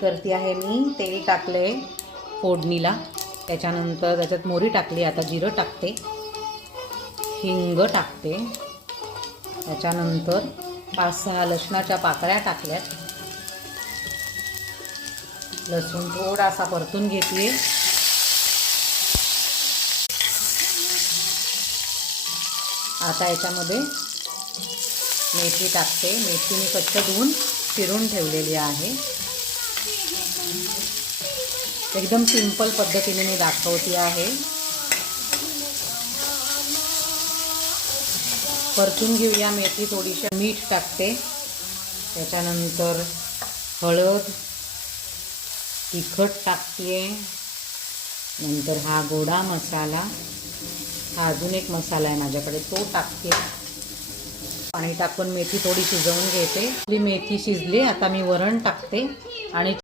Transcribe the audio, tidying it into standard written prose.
करते आहे मी. तेल टाकले फोडणीला, त्याच्यानंतर त्याच्यात मोहरी टाकली. आता जिरं टाकते, हिंग टाकते, त्याच्यानंतर 5-6 लसणाच्या पाकळ्या टाकल्यात. लसूण थोडासा परतून घेते. आता याच्यामध्ये मेथी टाकते. मेथी मी स्वच्छ धुवून चिरून ठेवलेली आहे. एकदम सिंपल पद्धतीने मी दाखवते आहे. परतून घेऊया मेथी. थोडीशी मीठ टाकते, त्याच्यानंतर हळद, तिखट टाकते, नंतर हा गोडा मसाला, हा अजून एक मसाला आहे माझ्याकडे, तो टाकते. पाणी टाकून मेथी थोडी शिजवून घेते. आपली मेथी शिजली. आता मी वरण टाकते आणि